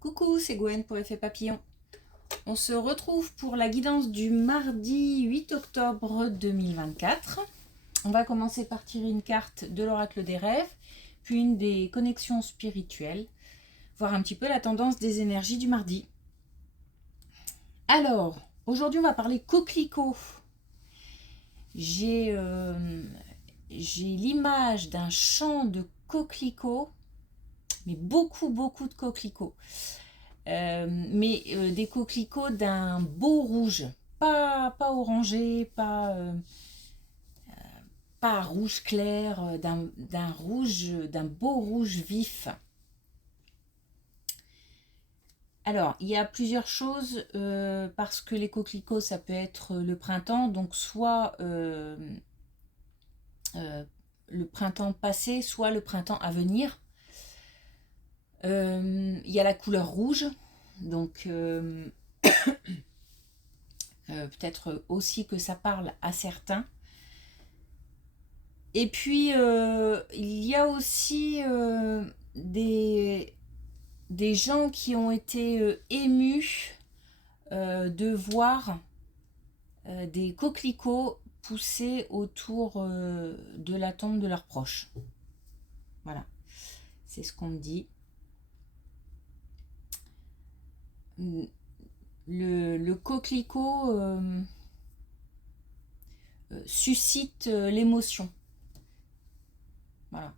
Coucou, c'est Gwen pour Effet Papillon. On se retrouve pour la guidance du mardi 8 octobre 2024. On va commencer par tirer une carte de l'oracle des rêves, puis une des connexions spirituelles, voir un petit peu la tendance des énergies du mardi. Alors, aujourd'hui on va parler coquelicot. J'ai l'image d'un champ de coquelicots, mais beaucoup de coquelicots. Mais des coquelicots d'un beau rouge, pas orangé, pas rouge clair, d'un beau rouge vif. Alors, il y a plusieurs choses, parce que les coquelicots, ça peut être le printemps, donc soit le printemps passé, soit le printemps à venir. Il y a la couleur rouge, donc peut-être aussi que ça parle à certains. Et puis il y a aussi des gens qui ont été émus de voir des coquelicots pousser autour de la tombe de leurs proches. Voilà, c'est ce qu'on me dit. Le coquelicot suscite l'émotion. Voilà.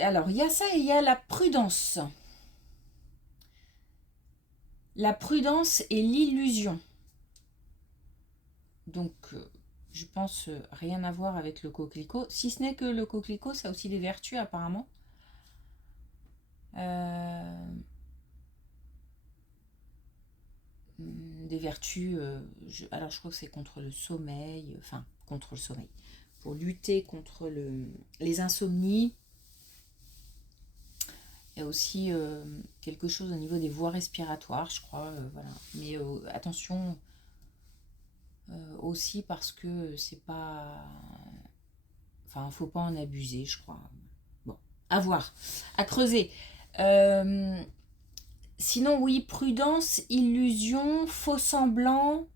Alors, il y a ça et il y a la prudence. La prudence et l'illusion. Donc, je pense rien à voir avec le coquelicot. Si ce n'est que le coquelicot, ça a aussi des vertus apparemment. Des vertus, alors je crois que c'est contre le sommeil, enfin contre le sommeil, pour lutter contre les insomnies. Il y a aussi quelque chose au niveau des voies respiratoires, je crois, voilà. Mais attention aussi parce que c'est pas, enfin faut pas en abuser, je crois. Bon, à voir, à creuser. Sinon oui, prudence, illusion, faux semblant.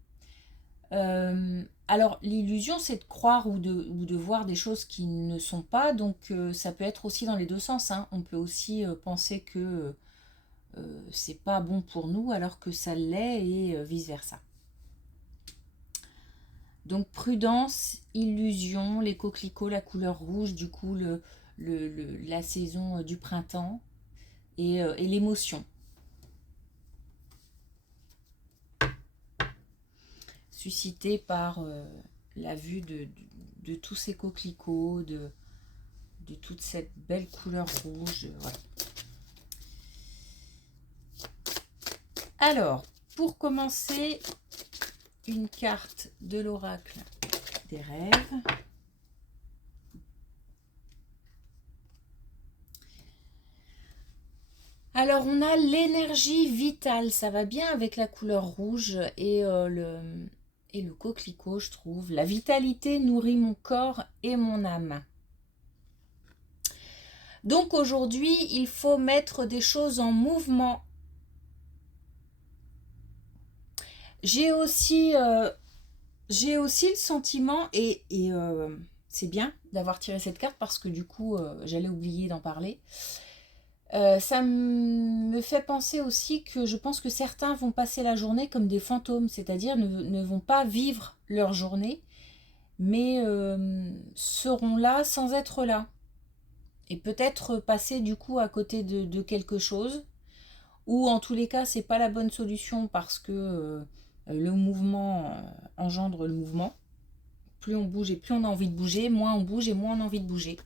Alors l'illusion, c'est de croire ou de voir des choses qui ne sont pas, donc ça peut être aussi dans les deux sens, hein. On peut aussi penser que c'est pas bon pour nous alors que ça l'est et vice versa. Donc prudence, illusion, les coquelicots, la couleur rouge, du coup la saison du printemps et l'émotion. Suscité par la vue de tous ces coquelicots, de toute cette belle couleur rouge. Voilà. Alors, pour commencer, une carte de l'oracle des rêves. Alors, on a l'énergie vitale, ça va bien avec la couleur rouge et le coquelicot, je trouve. La vitalité nourrit mon corps et mon âme. Donc aujourd'hui, il faut mettre des choses en mouvement. J'ai aussi le sentiment, et c'est bien d'avoir tiré cette carte parce que du coup, j'allais oublier d'en parler. Ça me fait penser aussi que je pense que certains vont passer la journée comme des fantômes, c'est-à-dire ne vont pas vivre leur journée, mais seront là sans être là. Et peut-être passer du coup à côté de quelque chose, ou en tous les cas, c'est pas la bonne solution parce que le mouvement engendre le mouvement. Plus on bouge et plus on a envie de bouger, moins on bouge et moins on a envie de bouger.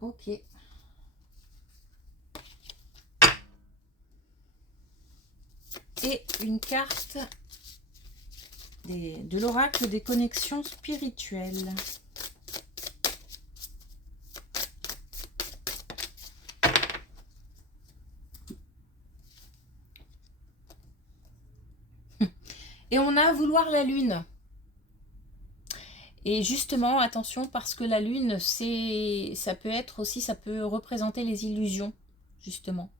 Ok. Et une carte de l'oracle des connexions spirituelles. Et on a vouloir la lune. Et justement, attention, parce que la lune, ça peut être aussi, ça peut représenter les illusions, justement.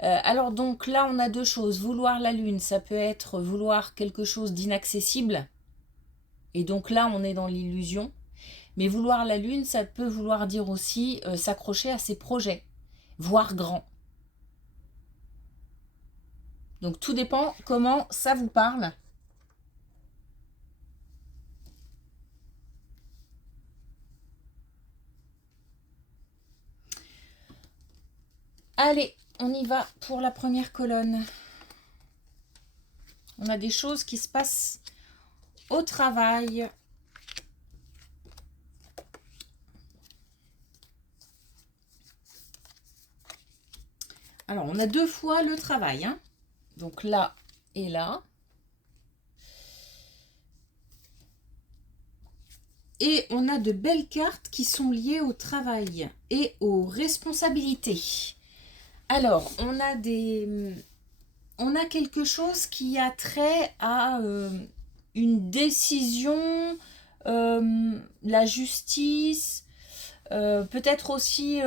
Alors donc là, on a deux choses. Vouloir la lune, ça peut être vouloir quelque chose d'inaccessible. Et donc là, on est dans l'illusion. Mais vouloir la lune, ça peut vouloir dire aussi s'accrocher à ses projets, voir grand. Donc tout dépend comment ça vous parle. Allez, on y va pour la première colonne. On a des choses qui se passent au travail. Alors, on a deux fois le travail, hein. Donc là et là. Et on a de belles cartes qui sont liées au travail et aux responsabilités. Alors, on a quelque chose qui a trait à une décision, la justice, peut-être aussi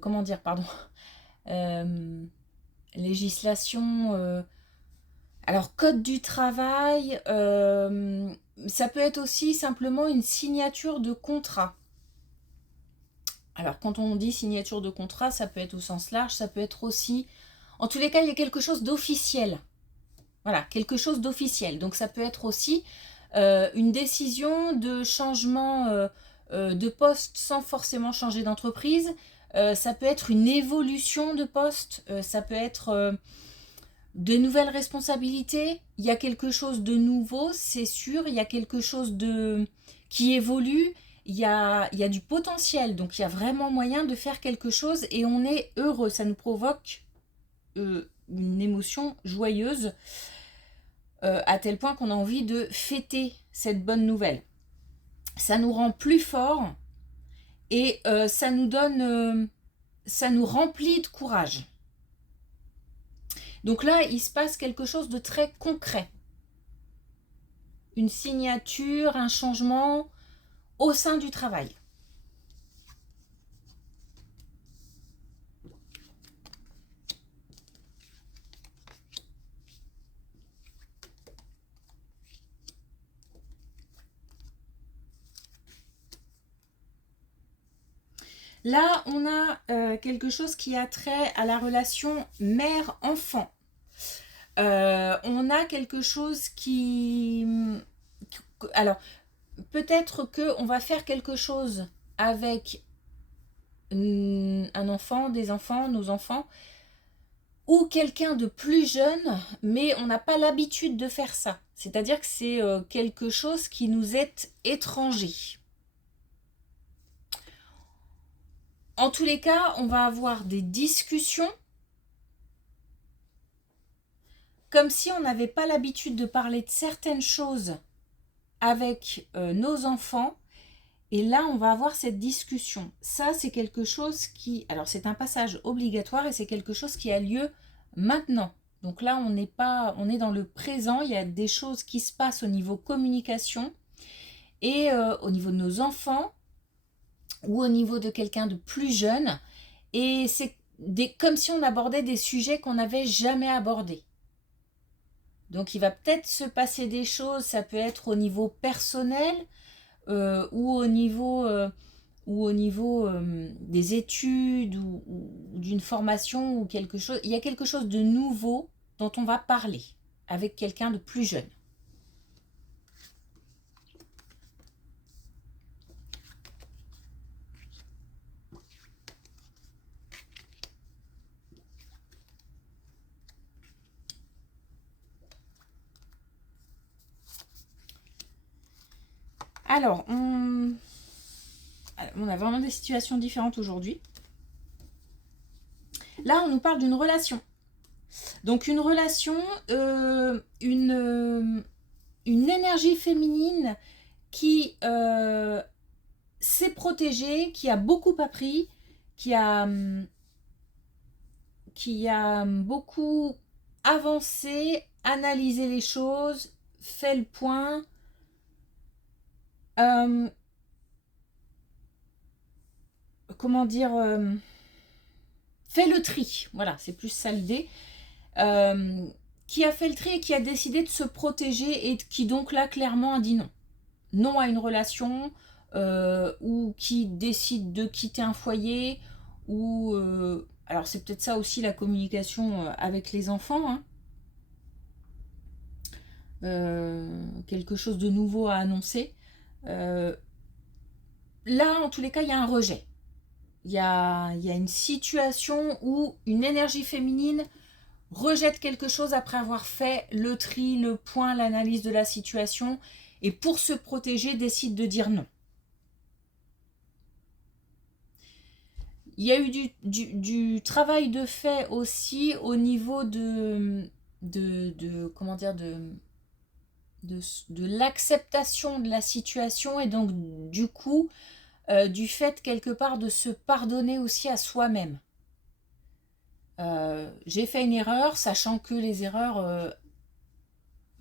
comment dire, pardon, législation, alors code du travail, ça peut être aussi simplement une signature de contrat. Alors quand on dit signature de contrat, ça peut être au sens large, ça peut être aussi, en tous les cas, il y a quelque chose d'officiel. Voilà, quelque chose d'officiel. Donc ça peut être aussi une décision de changement de poste sans forcément changer d'entreprise. Ça peut être une évolution de poste. Ça peut être de nouvelles responsabilités. Il y a quelque chose de nouveau, c'est sûr. Il y a quelque chose qui évolue. Il y a du potentiel. Donc il y a vraiment moyen de faire quelque chose et on est heureux. Ça nous provoque une émotion joyeuse. À tel point qu'on a envie de fêter cette bonne nouvelle. Ça nous rend plus forts et ça nous remplit de courage. Donc là, il se passe quelque chose de très concret. Une signature, un changement au sein du travail. Là, on a quelque chose qui a trait à la relation mère-enfant. On a quelque chose qui... Alors, peut-être qu'on va faire quelque chose avec un enfant, des enfants, nos enfants, ou quelqu'un de plus jeune, mais on n'a pas l'habitude de faire ça. C'est-à-dire que c'est quelque chose qui nous est étranger. En tous les cas, on va avoir des discussions comme si on n'avait pas l'habitude de parler de certaines choses avec nos enfants. Et là, on va avoir cette discussion. Ça, c'est quelque chose qui... Alors, c'est un passage obligatoire et c'est quelque chose qui a lieu maintenant. Donc là, on est dans le présent. Il y a des choses qui se passent au niveau communication et au niveau de nos enfants ou au niveau de quelqu'un de plus jeune. Et c'est comme si on abordait des sujets qu'on n'avait jamais abordés. Donc, il va peut-être se passer des choses. Ça peut être au niveau personnel ou au niveau des études ou d'une formation ou quelque chose. Il y a quelque chose de nouveau dont on va parler avec quelqu'un de plus jeune. Alors, on a vraiment des situations différentes aujourd'hui. Là, on nous parle d'une relation. Donc, une relation, une énergie féminine qui s'est protégée, qui a beaucoup appris, qui a qui a beaucoup avancé, analysé les choses, fait le point. Comment dire, fait le tri, voilà, c'est plus ça l'idée, qui a fait le tri et qui a décidé de se protéger et qui donc là clairement a dit non. Non à une relation, ou qui décide de quitter un foyer, ou... alors c'est peut-être ça aussi la communication avec les enfants, hein. Quelque chose de nouveau à annoncer. Là, en tous les cas, il y a un rejet. Il y a une situation où une énergie féminine rejette quelque chose après avoir fait le tri, le point, l'analyse de la situation, et pour se protéger, décide de dire non. Il y a eu du travail de fait aussi au niveau comment dire, de l'acceptation de la situation, et donc du coup du fait quelque part de se pardonner aussi à soi-même. J'ai fait une erreur, sachant que les erreurs,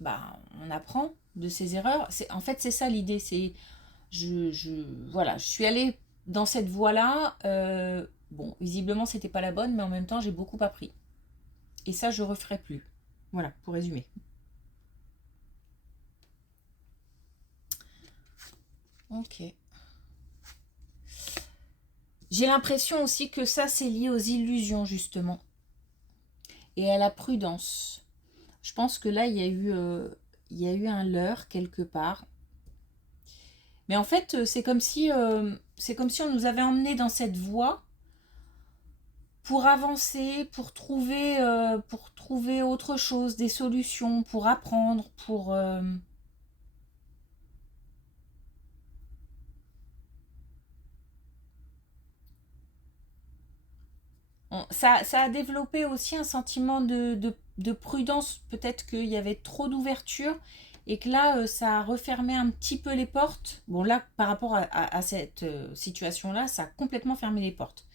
on apprend de ces erreurs. En fait, c'est ça l'idée. C'est voilà, je suis allée dans cette voie-là. Bon, visiblement, c'était pas la bonne, mais en même temps, j'ai beaucoup appris. Et ça, je referai plus. Voilà, pour résumer. Ok. J'ai l'impression aussi que ça, c'est lié aux illusions, justement. Et à la prudence. Je pense que là, il y a eu un leurre quelque part. Mais en fait, c'est comme si on nous avait emmenés dans cette voie pour avancer, pour trouver autre chose, des solutions, pour apprendre, pour... Ça a développé aussi un sentiment de prudence. Peut-être qu'il y avait trop d'ouverture et que là, ça a refermé un petit peu les portes. Bon, là, par rapport à cette situation-là, ça a complètement fermé les portes.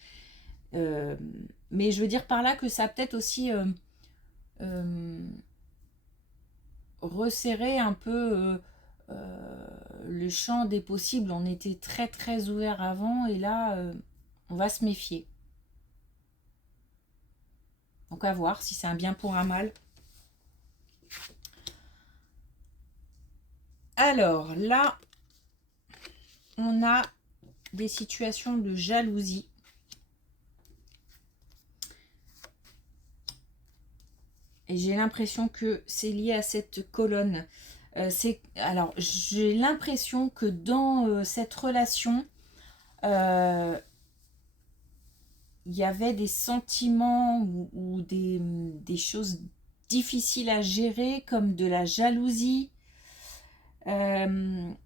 Mais je veux dire par là que ça a peut-être aussi resserré un peu le champ des possibles. On était très très ouvert avant, et là, on va se méfier. Donc à voir si c'est un bien pour un mal. Alors là, on a des situations de jalousie. Et j'ai l'impression que c'est lié à cette colonne. Alors, j'ai l'impression que dans cette relation, il y avait des sentiments ou des choses difficiles à gérer, comme de la jalousie, comme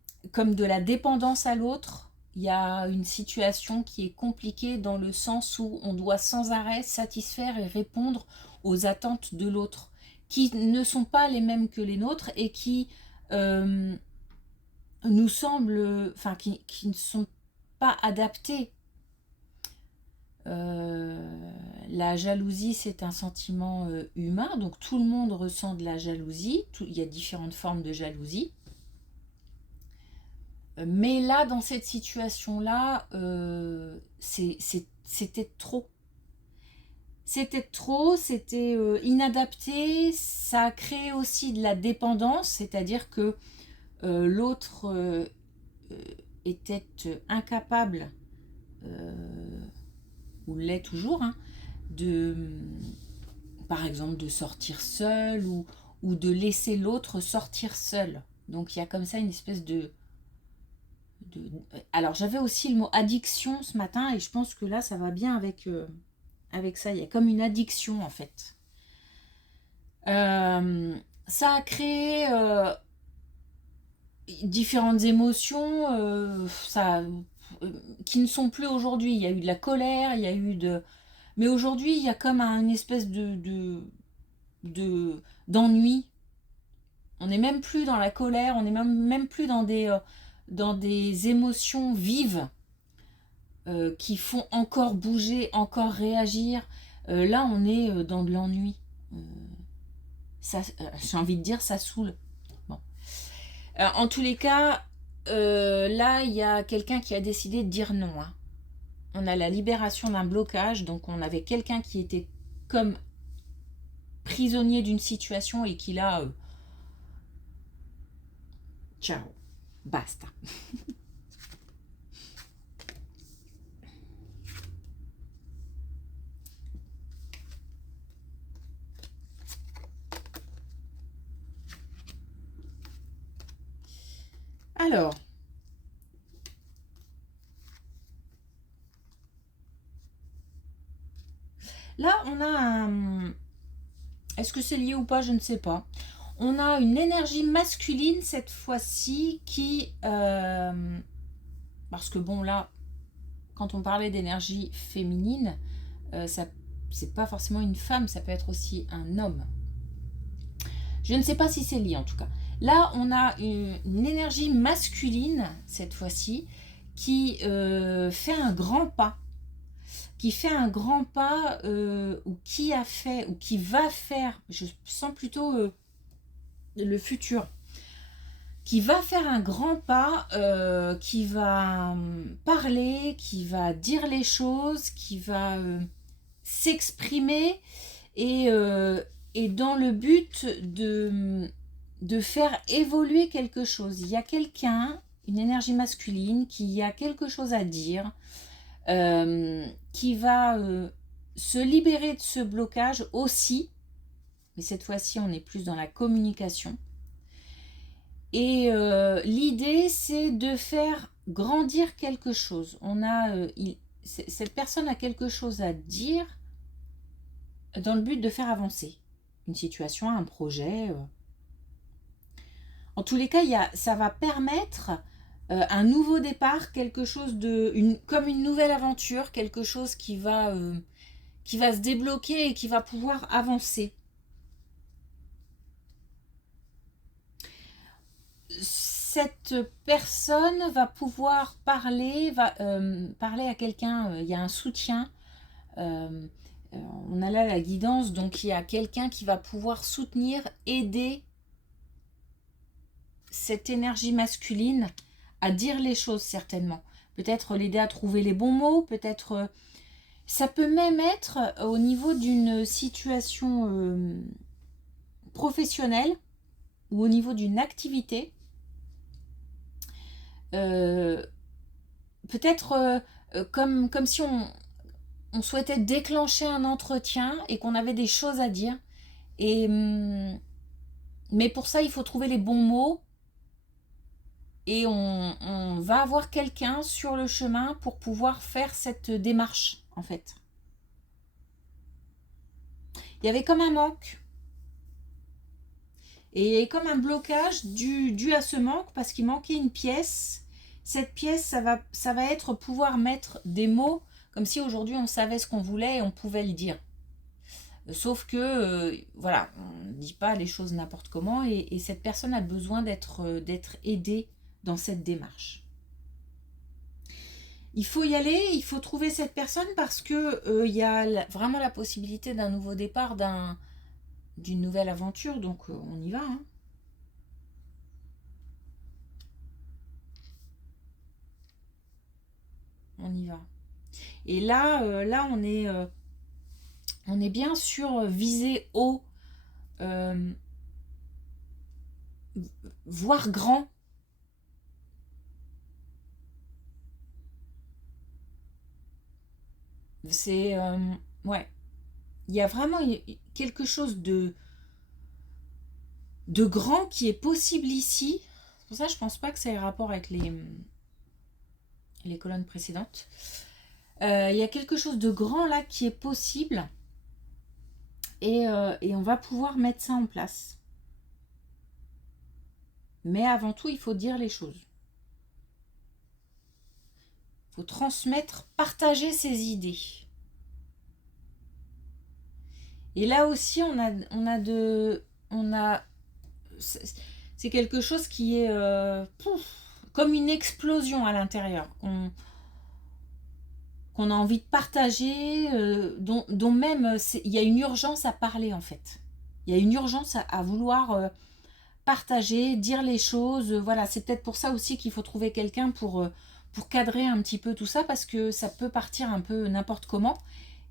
de la dépendance à l'autre. Il y a une situation qui est compliquée dans le sens où on doit sans arrêt satisfaire et répondre aux attentes de l'autre, qui ne sont pas les mêmes que les nôtres et qui nous semblent, enfin qui ne sont pas adaptées. La jalousie, c'est un sentiment humain, donc tout le monde ressent de la jalousie. Il y a différentes formes de jalousie. Mais là, dans cette situation-là, c'était trop. C'était trop, c'était inadapté. Ça a créé aussi de la dépendance, c'est-à-dire que l'autre était incapable, ou l'est toujours, hein, par exemple, de sortir seul, ou de laisser l'autre sortir seul. Donc il y a comme ça une espèce alors j'avais aussi le mot addiction ce matin, et je pense que là ça va bien avec ça. Il y a comme une addiction en fait. Ça a créé différentes émotions qui ne sont plus aujourd'hui. Il y a eu de la colère, il y a eu de... Mais aujourd'hui, il y a comme une espèce d'ennui. On n'est même plus dans la colère, on n'est même plus dans des émotions vives qui font encore bouger, encore réagir. Là, on est dans de l'ennui. J'ai envie de dire, ça saoule. Bon. En tous les cas, là, il y a quelqu'un qui a décidé de dire non. Hein. On a la libération d'un blocage, donc on avait quelqu'un qui était comme prisonnier d'une situation et qui là, ciao, basta. Alors, là, on a un... Est-ce que c'est lié ou pas? Je ne sais pas. On a une énergie masculine cette fois-ci qui... parce que bon, là, quand on parlait d'énergie féminine, ça, c'est pas forcément une femme, ça peut être aussi un homme. Je ne sais pas si c'est lié en tout cas. Là, on a une énergie masculine cette fois-ci qui fait un grand pas. Qui fait un grand pas ou qui a fait ou qui va faire, je sens plutôt le futur, qui va faire un grand pas, qui va parler, qui va dire les choses, qui va s'exprimer et dans le but de faire évoluer quelque chose. Il y a quelqu'un, une énergie masculine, qui a quelque chose à dire, qui va se libérer de ce blocage aussi, mais cette fois-ci on est plus dans la communication. Et l'idée c'est de faire grandir quelque chose. On a, cette personne a quelque chose à dire dans le but de faire avancer une situation, un projet. En tous les cas, ça va permettre un nouveau départ, quelque chose comme une nouvelle aventure, quelque chose qui va se débloquer et qui va pouvoir avancer. Cette personne va pouvoir parler à quelqu'un, il y a un soutien, on a là la guidance, donc il y a quelqu'un qui va pouvoir soutenir, aider cette énergie masculine à dire les choses certainement. Peut-être l'aider à trouver les bons mots, peut-être... ça peut même être au niveau d'une situation professionnelle ou au niveau d'une activité. Peut-être comme si on souhaitait déclencher un entretien et qu'on avait des choses à dire. Mais pour ça, il faut trouver les bons mots. Et on va avoir quelqu'un sur le chemin pour pouvoir faire cette démarche, en fait. Il y avait comme un manque. Et comme un blocage dû à ce manque, parce qu'il manquait une pièce. Cette pièce, ça va être pouvoir mettre des mots, comme si aujourd'hui on savait ce qu'on voulait et on pouvait le dire. Sauf que, voilà, on ne dit pas les choses n'importe comment, et cette personne a besoin d'être aidée dans cette démarche. Il faut y aller, il faut trouver cette personne parce que y a vraiment la possibilité d'un nouveau départ, d'une nouvelle aventure, donc on y va. Hein. On y va. Et là, on est bien sur viser haut, voir grand. C'est ouais, il y a vraiment quelque chose de grand qui est possible ici. C'est pour ça que je pense pas que ça ait rapport avec les colonnes précédentes. Il y a quelque chose de grand là qui est possible et on va pouvoir mettre ça en place. Mais avant tout, il faut dire les choses. Il faut transmettre, partager ses idées. Et là aussi, c'est quelque chose qui est comme une explosion à l'intérieur. qu'on a envie de partager, dont même il y a une urgence à parler en fait. Il y a une urgence à vouloir partager, dire les choses. Voilà, c'est peut-être pour ça aussi qu'il faut trouver quelqu'un pour cadrer un petit peu tout ça, parce que ça peut partir un peu n'importe comment.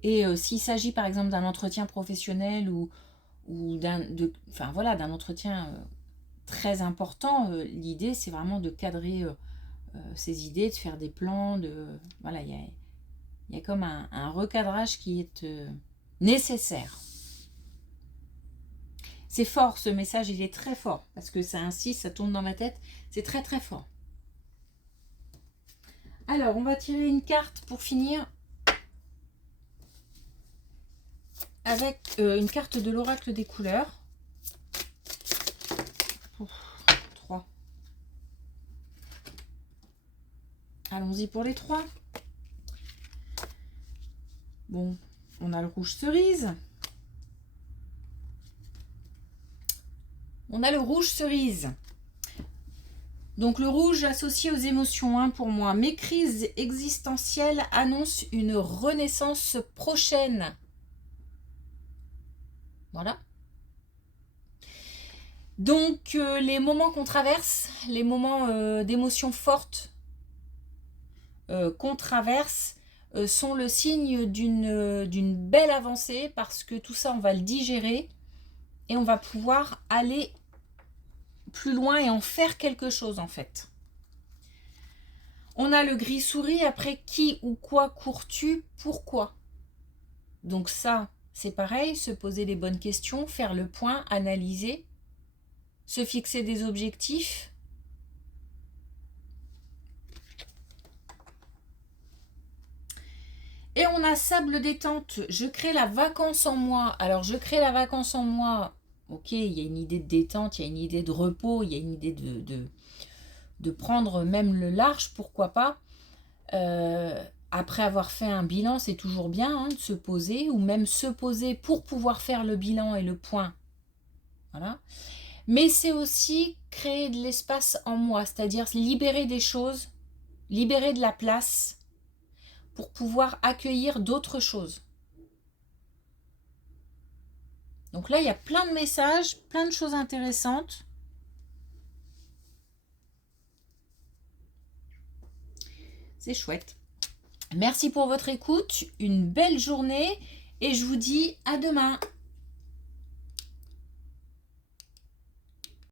Et s'il s'agit par exemple d'un entretien professionnel ou d'un entretien très important, l'idée c'est vraiment de cadrer ses idées, de faire des plans, voilà, il y a comme un recadrage qui est nécessaire. C'est fort ce message, il est très fort, parce que ça insiste, ça tourne dans ma tête, c'est très très fort. Alors, on va tirer une carte pour finir avec une carte de l'oracle des couleurs. 3. Allons-y pour les 3. Bon, on a le rouge cerise. On a le rouge cerise. Donc le rouge associé aux émotions, hein, pour moi. Mes crises existentielles annoncent une renaissance prochaine. Voilà. Donc les moments qu'on traverse, les moments d'émotions fortes qu'on traverse sont le signe d'une belle avancée, parce que tout ça on va le digérer et on va pouvoir aller plus loin et en faire quelque chose en fait. On a le gris souris, après qui ou quoi cours-tu, pourquoi? Donc ça, c'est pareil, se poser les bonnes questions, faire le point, analyser, se fixer des objectifs. Et on a sable détente, je crée la vacance en moi. Alors je crée la vacance en moi, ok, il y a une idée de détente, il y a une idée de repos, il y a une idée de prendre même le large, pourquoi pas. Après avoir fait un bilan, c'est toujours bien, hein, de se poser, ou même se poser pour pouvoir faire le bilan et le point. Voilà. Mais c'est aussi créer de l'espace en moi, c'est-à-dire libérer des choses, libérer de la place pour pouvoir accueillir d'autres choses. Donc là, il y a plein de messages, plein de choses intéressantes. C'est chouette. Merci pour votre écoute, une belle journée et je vous dis à demain.